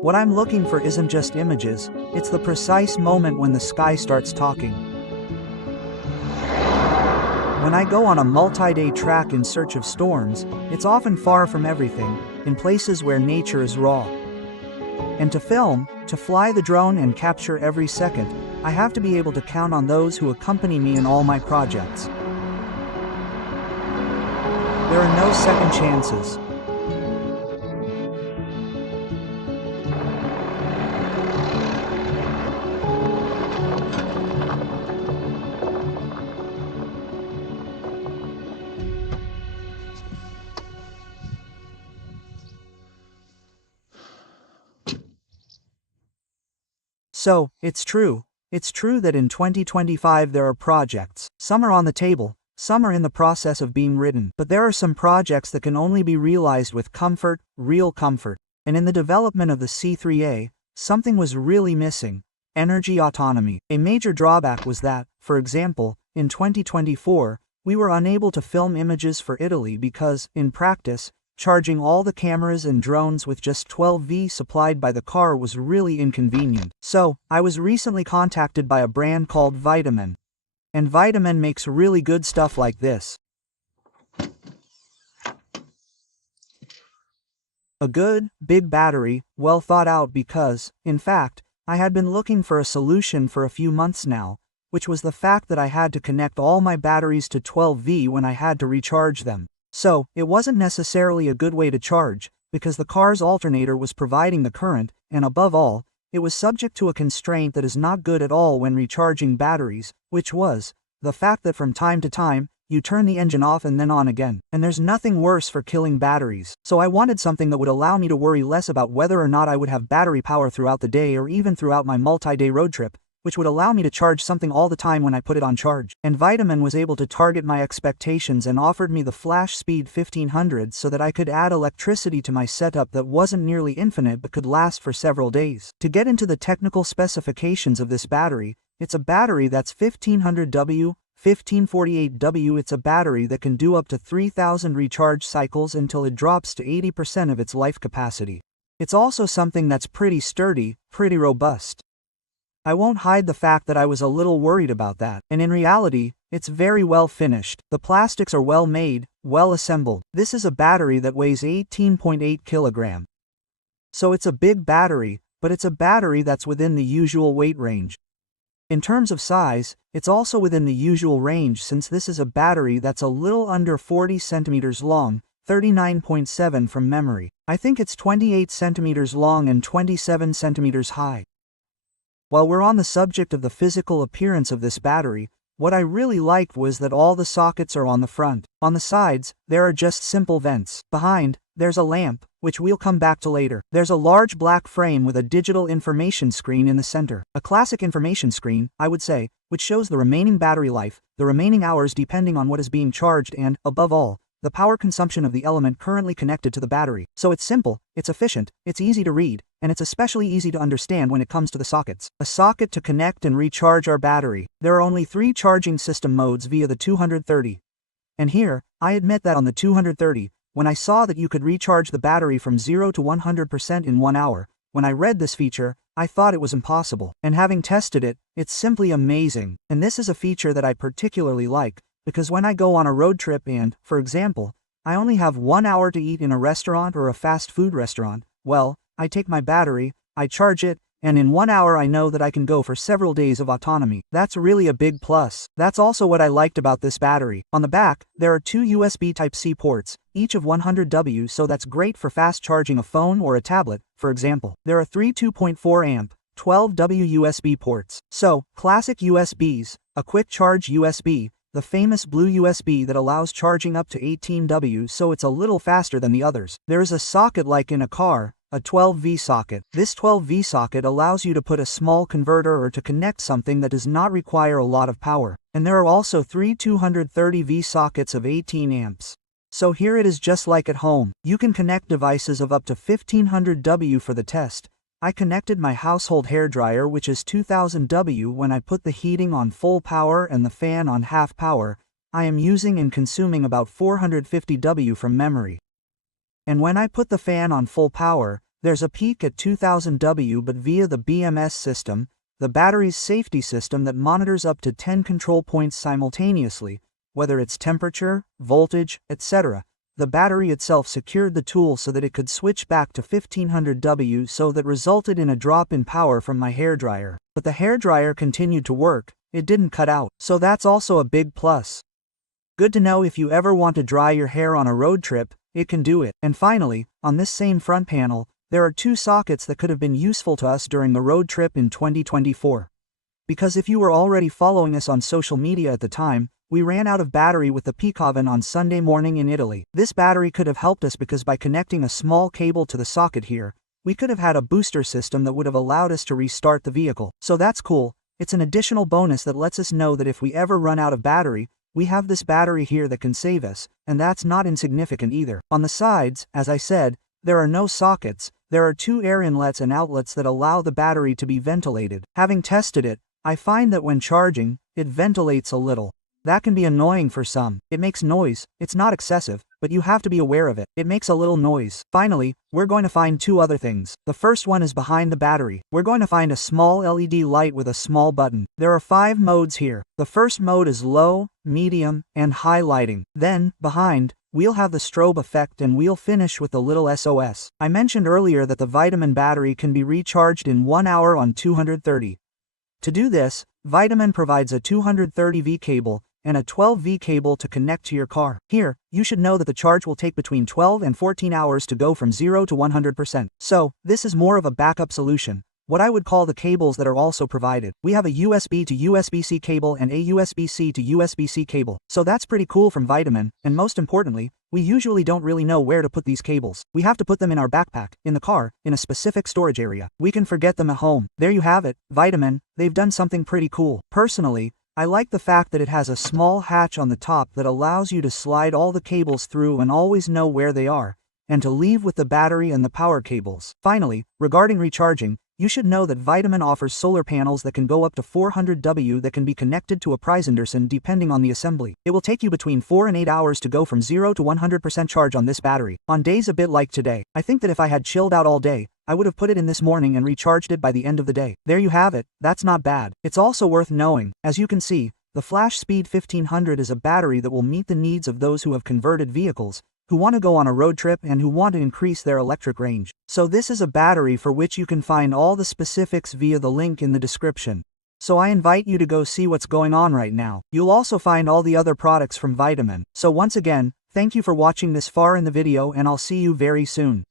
What I'm looking for isn't just images, it's the precise moment when the sky starts talking. When I go on a multi-day track in search of storms, it's often far from everything, in places where nature is raw. And to film, to fly the drone and capture every second, I have to be able to count on those who accompany me in all my projects. There are no second chances. So, it's true that in 2025 there are projects. Some are on the table, some are in the process of being written, but there are some projects that can only be realized with comfort, real comfort. And in the development of the C3A, something was really missing: energy autonomy. A major drawback was that, for example, in 2024, we were unable to film images for Italy because, in practice, charging all the cameras and drones with just 12V supplied by the car was really inconvenient. So, I was recently contacted by a brand called VTOMAN. And VTOMAN makes really good stuff like this. A good, big battery, well thought out because, in fact, I had been looking for a solution for a few months now, which was the fact that I had to connect all my batteries to 12V when I had to recharge them. So, it wasn't necessarily a good way to charge, because the car's alternator was providing the current, and above all, it was subject to a constraint that is not good at all when recharging batteries, which was the fact that from time to time, you turn the engine off and then on again. And there's nothing worse for killing batteries. So I wanted something that would allow me to worry less about whether or not I would have battery power throughout the day or even throughout my multi-day road trip, which would allow me to charge something all the time when I put it on charge. And VTOMAN was able to target my expectations and offered me the FlashSpeed 1500 so that I could add electricity to my setup that wasn't nearly infinite but could last for several days. To get into the technical specifications of this battery, it's a battery that's 1500W, 1548W. It's a battery that can do up to 3000 recharge cycles until it drops to 80% of its life capacity. It's also something that's pretty sturdy, pretty robust. I won't hide the fact that I was a little worried about that, and in reality, it's very well finished. The plastics are well made, well assembled. This is a battery that weighs 18.8 kilograms. So it's a big battery, but it's a battery that's within the usual weight range. In terms of size, it's also within the usual range since this is a battery that's a little under 40 centimeters long, 39.7 from memory. I think it's 28 centimeters long and 27 centimeters high. While we're on the subject of the physical appearance of this battery, what I really liked was that all the sockets are on the front. On the sides, there are just simple vents. Behind, there's a lamp, which we'll come back to later. There's a large black frame with a digital information screen in the center. A classic information screen, I would say, which shows the remaining battery life, the remaining hours depending on what is being charged and, above all, the power consumption of the element currently connected to the battery. So it's simple, it's efficient, it's easy to read, and it's especially easy to understand when it comes to the sockets. A socket to connect and recharge our battery. There are only 3 charging system modes via the 230. And here, I admit that on the 230, when I saw that you could recharge the battery from 0 to 100% in 1 hour, when I read this feature, I thought it was impossible. And having tested it, it's simply amazing. And this is a feature that I particularly like, because when I go on a road trip and, for example, I only have 1 hour to eat in a restaurant or a fast food restaurant, well, I take my battery, I charge it, and in 1 hour I know that I can go for several days of autonomy. That's really a big plus. That's also what I liked about this battery. On the back, there are 2 USB Type-C ports, each of 100W, so that's great for fast charging a phone or a tablet, for example. There are 3 2.4 amp, 12W USB ports. So, classic USBs, a quick charge USB, the famous blue USB that allows charging up to 18W, so it's a little faster than the others. There is a socket like in a car, a 12V socket. This 12V socket allows you to put a small converter or to connect something that does not require a lot of power. And there are also 3 230V sockets of 18 amps. So here it is just like at home. You can connect devices of up to 1500W for the test. I connected my household hairdryer, which is 2000W. When I put the heating on full power and the fan on half power, I am using and consuming about 450W from memory. And when I put the fan on full power, There's a peak at 2000 W, but via the BMS system, the battery's safety system that monitors up to 10 control points simultaneously, whether it's temperature, voltage, etc. The battery itself secured the tool so that it could switch back to 1500 W, so that resulted in a drop in power from my hairdryer. But the hairdryer continued to work, it didn't cut out, so that's also a big plus. Good to know if you ever want to dry your hair on a road trip, it can do it. And finally, on this same front panel, there are 2 sockets that could have been useful to us during the road trip in 2024. Because if you were already following us on social media at the time, we ran out of battery with the peak oven on Sunday morning in Italy. This battery could have helped us because by connecting a small cable to the socket here, we could have had a booster system that would have allowed us to restart the vehicle. So that's cool. It's an additional bonus that lets us know that if we ever run out of battery, we have this battery here that can save us, and that's not insignificant either. On the sides, as I said, there are no sockets. There are 2 air inlets and outlets that allow the battery to be ventilated. Having tested it, I find that when charging, it ventilates a little. That can be annoying for some. It makes noise. It's not excessive, but you have to be aware of it. It makes a little noise. Finally, we're going to find 2 other things. The first one is behind the battery. We're going to find a small LED light with a small button. There are 5 modes here. The first mode is low, medium, and high lighting. Then, behind, we'll have the strobe effect, and we'll finish with the little SOS. I mentioned earlier that the VTOMAN battery can be recharged in 1 hour on 230. To do this, VTOMAN provides a 230V cable and a 12V cable to connect to your car. Here, you should know that the charge will take between 12 and 14 hours to go from 0 to 100%. So, this is more of a backup solution, what I would call the cables that are also provided. We have a USB to USB-C cable and a USB-C to USB-C cable. So that's pretty cool from VTOMAN, and most importantly, we usually don't really know where to put these cables. We have to put them in our backpack, in the car, in a specific storage area. We can forget them at home. There you have it, VTOMAN, they've done something pretty cool. Personally, I like the fact that it has a small hatch on the top that allows you to slide all the cables through and always know where they are, and to leave with the battery and the power cables. Finally, regarding recharging, you should know that VTOMAN offers solar panels that can go up to 400 W that can be connected to a Preisenderson depending on the assembly. It will take you between 4 and 8 hours to go from 0 to 100% charge on this battery. On days a bit like today, I think that if I had chilled out all day, I would have put it in this morning and recharged it by the end of the day. There you have it, that's not bad. It's also worth knowing, as you can see, the FlashSpeed 1500 is a battery that will meet the needs of those who have converted vehicles, who want to go on a road trip and who want to increase their electric range. So this is a battery for which you can find all the specifics via the link in the description. So I invite you to go see what's going on right now. You'll also find all the other products from VTOMAN. So once again, thank you for watching this far in the video, and I'll see you very soon.